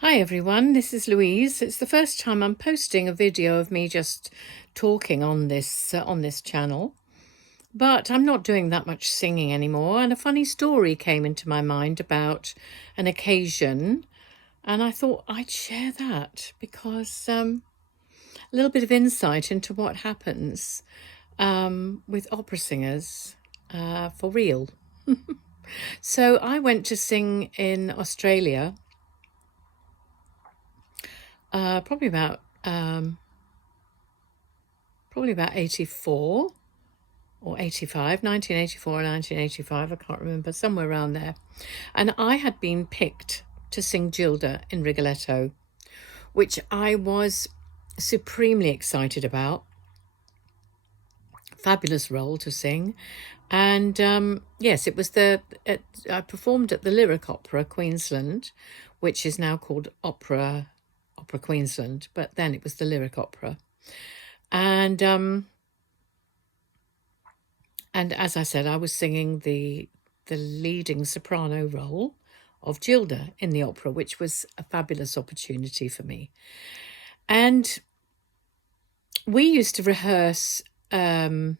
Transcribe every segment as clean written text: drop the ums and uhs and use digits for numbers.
Hi everyone, this is Louise. It's the first time I'm posting a video of me just talking on this channel, but I'm not doing that much singing anymore. And a funny story came into my mind about an occasion, and I thought I'd share that because a little bit of insight into what happens with opera singers for real. So I went to sing in Australia. Probably about 84 or 85, 1984 or 1985, I can't remember, somewhere around there. And I had been picked to sing Gilda in Rigoletto, which I was supremely excited about. Fabulous role to sing. And yes, it was I performed at the Lyric Opera, Queensland, which is now called Opera Queensland, but then it was the Lyric Opera. And as I said, I was singing the leading soprano role of Gilda in the opera, which was a fabulous opportunity for me. And we used to rehearse often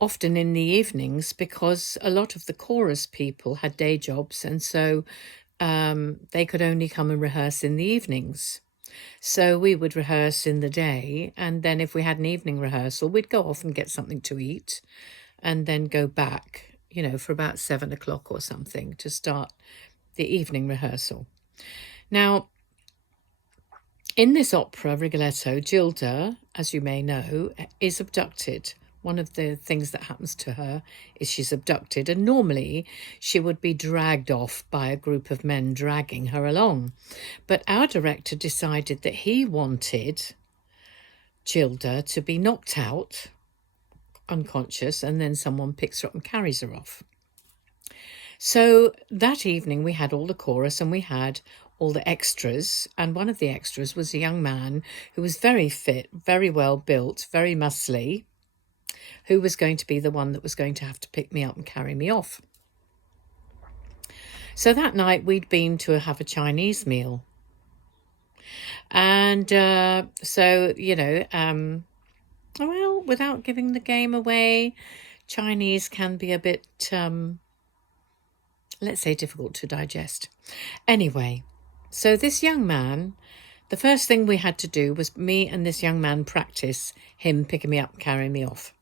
in the evenings because a lot of the chorus people had day jobs, and so they could only come and rehearse in the evenings. So we would rehearse in the day, and then if we had an evening rehearsal, we'd go off and get something to eat and then go back, for about 7 o'clock or something to start the evening rehearsal. Now, in this opera, Rigoletto, Gilda, as you may know, is abducted. One of the things that happens to her is she's abducted, and normally she would be dragged off by a group of men dragging her along. But our director decided that he wanted Gilda to be knocked out, unconscious, and then someone picks her up and carries her off. So that evening we had all the chorus and we had all the extras, and one of the extras was a young man who was very fit, very well built, very muscly, who was going to be the one that was going to have to pick me up and carry me off. So that night we'd been to have a Chinese meal. And well, without giving the game away, Chinese can be a bit, let's say, difficult to digest. Anyway, so this young man, the first thing we had to do was me and this young man practice him picking me up and carrying me off.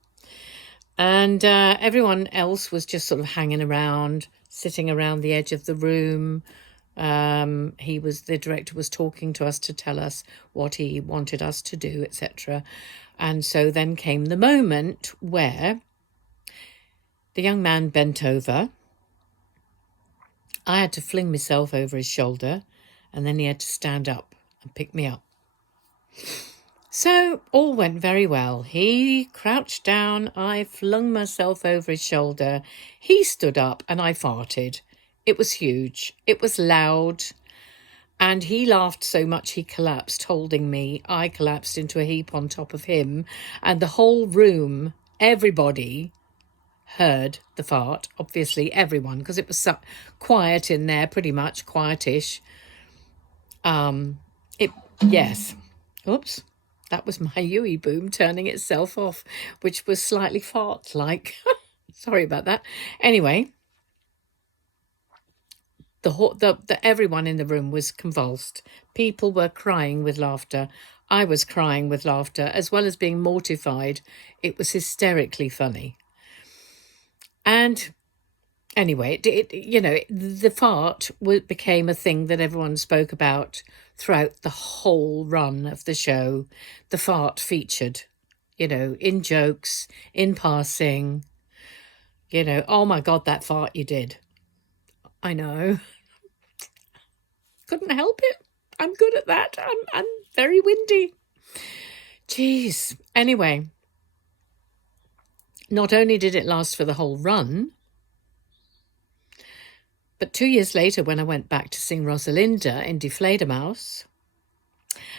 And everyone else was just sort of hanging around, sitting around the edge of the room. The director was talking to us to tell us what he wanted us to do, etc. And so then came the moment where the young man bent over. I had to fling myself over his shoulder, and then he had to stand up and pick me up. So all went very well. He crouched down, I flung myself over his shoulder, he stood up, and I farted. It was huge, it was loud, and he laughed so much he collapsed holding me. I collapsed into a heap on top of him, and the whole room, everybody heard the fart, obviously everyone, because it was so quiet in there, pretty much quietish. Yes. Oops. That was my Yui boom turning itself off, which was slightly fart-like. Sorry about that. Anyway, everyone in the room was convulsed. People were crying with laughter. I was crying with laughter, as well as being mortified. It was hysterically funny. And anyway, the fart became a thing that everyone spoke about throughout the whole run of the show. The fart featured, in jokes, in passing, oh my God, that fart you did. I know. Couldn't help it. I'm good at that. I'm very windy. Jeez. Anyway, not only did it last for the whole run, but 2 years later, when I went back to sing Rosalinda in Die Fledermaus,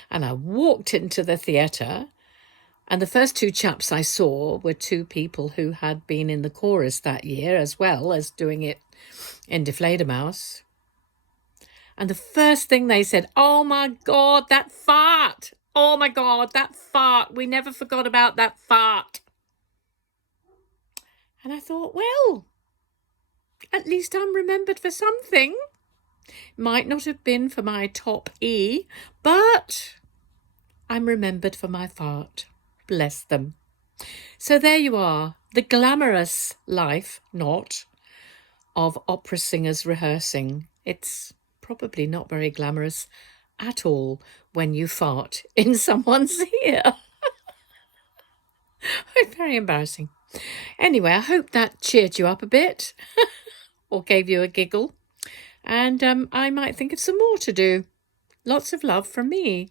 and I walked into the theatre, and the first two chaps I saw were two people who had been in the chorus that year, as well as doing it in Die Fledermaus. And the first thing they said, "Oh my God, that fart. Oh my God, that fart. We never forgot about that fart." And I thought, well, at least I'm remembered for something. Might not have been for my top E, but I'm remembered for my fart. Bless them. So there you are, the glamorous life, not, of opera singers rehearsing. It's probably not very glamorous at all when you fart in someone's ear. It's very embarrassing. Anyway, I hope that cheered you up a bit or gave you a giggle. And I might think of some more to do. Lots of love from me.